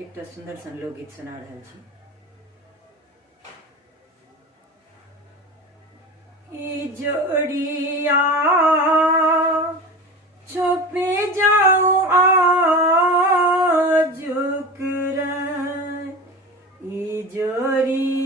एक सुंदर सन लोकगीत सुना रहल छी। ई जोड़िया छुपे जाऊं आजुक ई जोड़ी